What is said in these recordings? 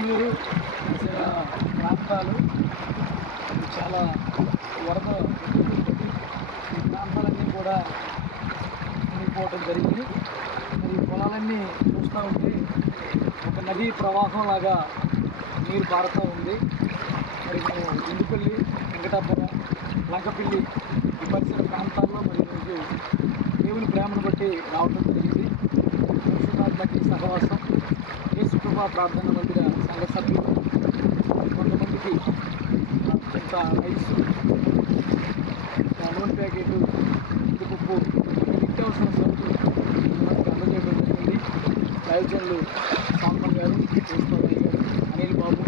మంచినీరు ప్రాంతాలు చాలా వరద ఈ ప్రాంతాలన్నీ కూడా మునిగిపోవటం జరిగింది. మరి పొలాలన్నీ చూస్తూ ఉంటే ఒక నదీ ప్రవాహం లాగా నీరు పారుతూ ఉంది. మరి మేము ఇందుపల్లి, వెంకటాపురం, లంకపిల్లి ఈ పరిసర ప్రాంతాల్లో మరి ఈరోజు దేవుని ప్రేమను బట్టి రావటం జరిగింది. పరిశుద్ధాత్మకి సహవాసం, యేసుకృపా ప్రార్థన మందిర సంఘ సభ్యులు కొంతమందికి కొంత రైస్, నూనె ప్యాకెట్, ఉప్పు, నిత్యావసర సరుకులు అందజేయడం జరిగింది. ప్రయోజనులు సాంబన్ గారు, ప్రిన్సిపల్ గారు, అనిల్ బాబు,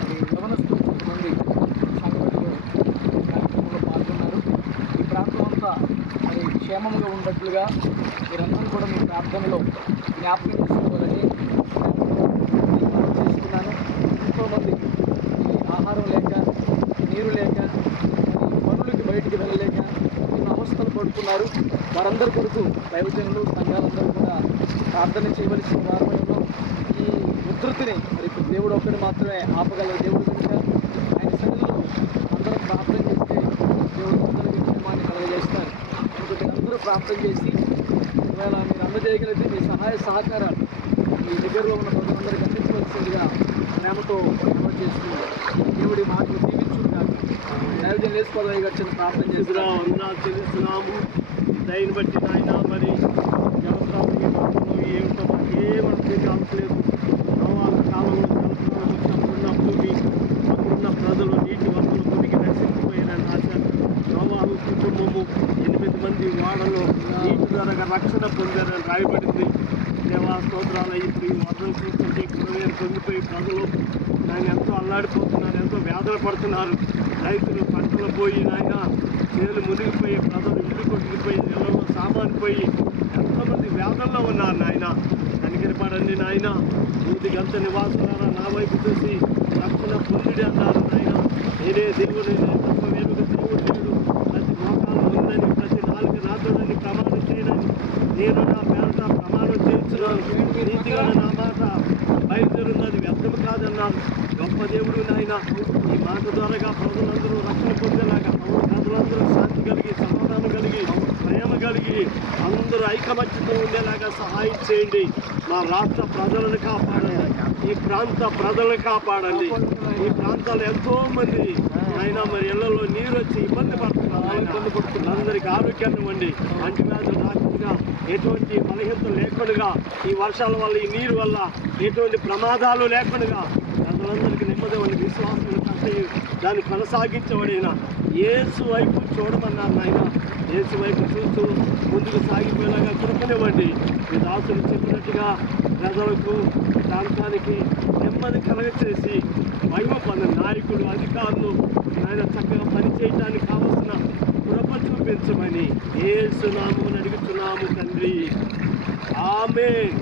మరి యవనస్తులు కొంతమంది సంఘటనలో కార్యక్రమంలో పాల్గొన్నారు. ఈ ప్రాంతం అంతా మరి క్షేమంగా ఉన్నట్లుగా మీరందరూ కూడా మీ ప్రార్థనలో జ్ఞాపకం చేసుకోవాలని చేసుకున్నాను. ఎంతోమంది ఆహారం లేక, నీరు లేక, పనులకి బయటికి వెళ్ళలేక ఎన్నో అవస్థలు పడుతున్నారు. వారందరి కొరకు దైవజనులు, సంఘాలందరూ కూడా ప్రార్థన చేయవలసిన వారంలో ఈ ఉధృతిని మరి దేవుడు ఒక్కడు మాత్రమే ఆపగలరు. దేవుడు కనుక ఆయన సన్నిధిలో అందరూ ప్రార్థన చేస్తే దేవుడు అందరికీ క్షేమాన్ని కలగజేస్తారు. కాబట్టి అందరూ ప్రార్థన చేసి ఒకవేళ మీరు అందజేయగలిగితే మీ సహాయ సహకారాలు మీ దగ్గరలో ఉన్న ప్రజలందరికీ అందించవలసిందిగా ప్రేమతో అమలు చేస్తున్నారు. దేవుడి మాటలు దీవించుకుంటారు. దైవజనులు యేసుపాదయ్య గారు చిన్న ప్రార్థన చేస్తున్నా తెలుస్తున్నాము. దయని బట్టి ఆయన మరి జలప్రాంతకి ప్రాంతంలో ఏమిటో మాకు ఏమంటే కావట్లేదు. ప్రవాహ కాలంలో జలప్రాంతం ఉన్నప్పుడు అక్కడున్న ప్రజలు నీటి వరదలు కొద్దిగా నశించిపోయారని రాశారు. ప్రవాహ కుటుంబము 8 మంది వాడలో నీటి ద్వారా రక్షణ పొందారని రాయబడింది. దేవా స్తోత్రాలు. ఇప్పుడు ఈ వరదలు చూస్తుంటే ఇప్పుడు పొంగిపోయి ప్రజలు ఆయన ఎంతో అల్లాడిపోతున్నారు, ఎంతో వేదన పడుతున్నారు. రైతులు పంటలు పోయి నాయన చేలు మునిగిపోయి, ప్రజలు ఇల్లు కొట్టుకుపోయి, నెలలో సామాను పోయి ఎంతోమంది వేదనలో ఉన్నారు నాయన. కనికరపడండి నాయన. ఇంటికంత నివాసులారా నా వైపు చూసి రక్షణ పొందిడి అన్నారు నాయన. నేనే దేవుడు, తప్ప వేరొక దేవుడు లేడు. ప్రతి మోకాలు ఉందని, ప్రతి నాలుగు నాతోడని ప్రమాణం చేయనని నేను నా పేరట ప్రమాణం చేయించున్నాను. నీతిగా నా మాట బయలుదేరున్నది వ్యర్థం కాదన్నారు. గొప్ప దేవుడు నాయన. ఈ మాట ద్వారాగా ప్రజలందరూ రక్షణ పొందేలాగా, ప్రజలందరూ శాంతి కలిగి, సమాధానం కలిగి, ప్రేమ కలిగి, అందరూ ఐకమత్యంతో ఉండేలాగా సహాయం చేయండి. మా రాష్ట్ర ప్రజలను కాపాడండి. ఈ ప్రాంత ప్రజలను కాపాడండి. ఈ ప్రాంతాలు ఎంతో మంది ఆయన మరి ఇళ్లలో నీరు వచ్చి ఇబ్బంది పడుతున్నారు. అందరికీ ఆరోగ్యాన్ని ఇవ్వండి. అంటువ్యాధులు రాకుండా, ఎటువంటి బలహీనతలు లేకుండా, ఈ వర్షాల వల్ల, ఈ నీరు వల్ల ఎటువంటి ప్రమాదాలు లేకుండా ప్రజలందరికీ నెమ్మది వాళ్ళ విశ్వాసం కంటే దాన్ని కొనసాగించబడిన యేసు వైపు చూడమన్నారు నాయన. యేసు వైపు చూస్తూ ముందుకు సాగిపోయేలాగా కృపనివ్వండి. మీ దాసులు చెప్పినట్టుగా ప్రజలకు, ప్రాంతానికి నెమ్మది కలగచేసి మహిమ పొందిన నాయకులు, అధికారులు ఆయన చక్కగా పనిచేయడానికి కావలసిన కృప చూపించమని యేసు నామమున అడుగుతున్నాము తండ్రి. ఆమేన్.